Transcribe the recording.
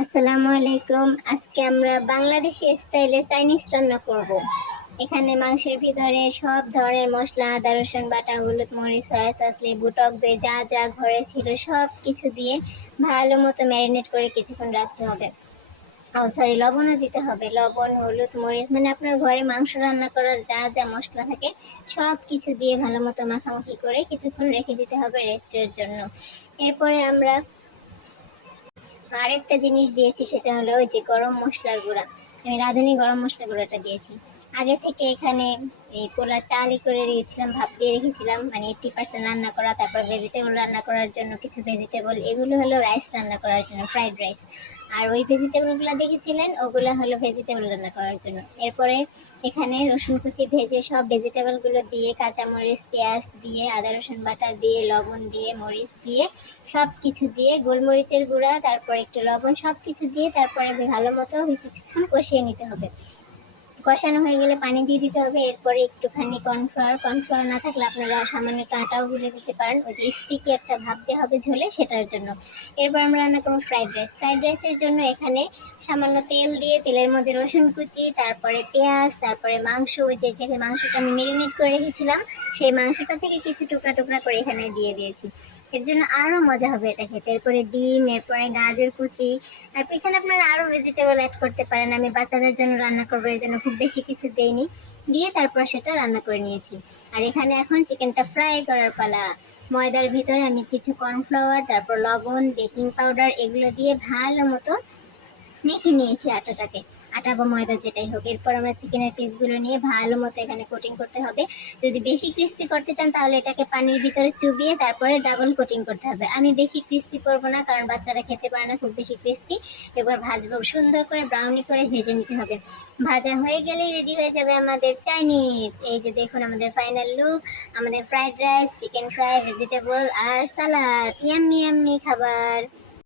আসসালামু আলাইকুম। আজকে আমরা বাংলাদেশি স্টাইলে চাইনিজ রান্না করব। এখানে মাংসের ভিতরে সব ধরনের মশলা, আদা, রসুন বাটা, হলুদ মরিচ, সয়া সস, লেবু, টক দই, যা যা ঘরে ছিল সব কিছু দিয়ে ভালো মতো ম্যারিনেট করে কিছুক্ষণ রাখতে হবে। ও, সরি, লবণও দিতে হবে। লবণ, হলুদ, মরিচ মানে আপনার ঘরে মাংস রান্না করার যা যা মশলা থাকে সব কিছু দিয়ে ভালো মতো মাখামাখি করে কিছুক্ষণ রেখে দিতে হবে রেস্টের জন্য। এরপরে আমরা আরেকটা জিনিস দিয়েছি, সেটা হলো ওই যে গরম মশলার গুঁড়া। আমি রাঁধুনি গরম মশলা গুঁড়াটা দিয়েছি। আগে থেকে এখানে এই পোলার চালই করে রেখেছিলাম দিয়ে রেখেছিলাম। মানে এইটটি পার্সেন্ট রান্না করা, তারপর ভেজিটেবল রান্না করার জন্য কিছু ভেজিটেবল এগুলো হলো রাইস রান্না করার জন্য ফ্রাইড রাইস আর ওই ভেজিটেবলগুলো দেখেছিলেন? ওগুলো হলো ভেজিটেবল রান্না করার জন্য। এরপরে এখানে রসুন কুচি ভেজে সব ভেজিটেবলগুলো দিয়ে, কাঁচামরিচ, পেঁয়াজ দিয়ে, আদা, রসুন বাটা দিয়ে, লবণ দিয়ে, মরিচ দিয়ে সব কিছু দিয়ে, গোলমরিচের গুঁড়া, তারপর একটু লবণ সব কিছু দিয়ে, তারপরে ভালো মতো কিছুক্ষণ কষিয়ে নিতে হবে। কষানো হয়ে গেলে পানি দিয়ে দিতে হবে। এরপরে একটুখানি কর্নফ্লাওয়ার কর্নফ্লাওয়ার না থাকলে আপনারা সামান্য একটু আটাও গুলে দিতে পারেন। ওই যে স্টিকি একটা ভাব যে হবে ঝোলে সেটার জন্য। এরপর আমরা রান্না করব ফ্রাইড রাইস ফ্রাইড রাইসের জন্য এখানে সামান্য তেল দিয়ে তেলের মধ্যে রসুন কুচি, তারপরে পেঁয়াজ, তারপরে মাংস, ওই যে যে মাংসটা আমি মেরিনেট করে রেখেছিলাম, সেই মাংসটা থেকে কিছু টুকরা টুকরা করে এখানে দিয়ে দিয়েছি। এর জন্য আরও মজা হবে এটা খেতে। এরপরে ডিম, এরপরে গাজর কুচি। এখানে আপনারা আরও ভেজিটেবল অ্যাড করতে পারেন। আমি বাচ্চাদের জন্য রান্না করব, এর জন্য খুব বেশি কিছু দেইনি। দিয়ে তারপর সেটা রান্না করে নিয়েছি। আর এখানে এখন চিকেনটা ফ্রাই করার পালা। ময়দার ভিতরে আমি কিছু কর্নফ্লাওয়ার, তারপর লবণ, বেকিং পাউডার এগুলো দিয়ে ভালো মতো মেখে নিয়েছি আটাটাকে। আটা বা ময়দা যেটাই হোক। এরপর আমরা চিকেনের পিসগুলো নিয়ে ভালো মতো এখানে কোটিং করতে হবে। যদি বেশি ক্রিস্পি করতে চান তাহলে এটাকে পানির ভিতরে চুবিয়ে তারপরে ডাবল কোটিং করতে হবে। আমি বেশি ক্রিস্পি করব না, কারণ বাচ্চারা খেতে পারে না, খুব বেশি ক্রিস্পি এবার ভাজবো, সুন্দর করে ব্রাউনি করে ভেজে নিতে হবে। ভাজা হয়ে গেলেই রেডি হয়ে যাবে আমাদের চাইনিজ এই যে দেখুন আমাদের ফাইনাল লুক আমাদের fried rice chicken fry vegetable আর সালাদ ইয়াম্মি ইয়াম্মি খাবার।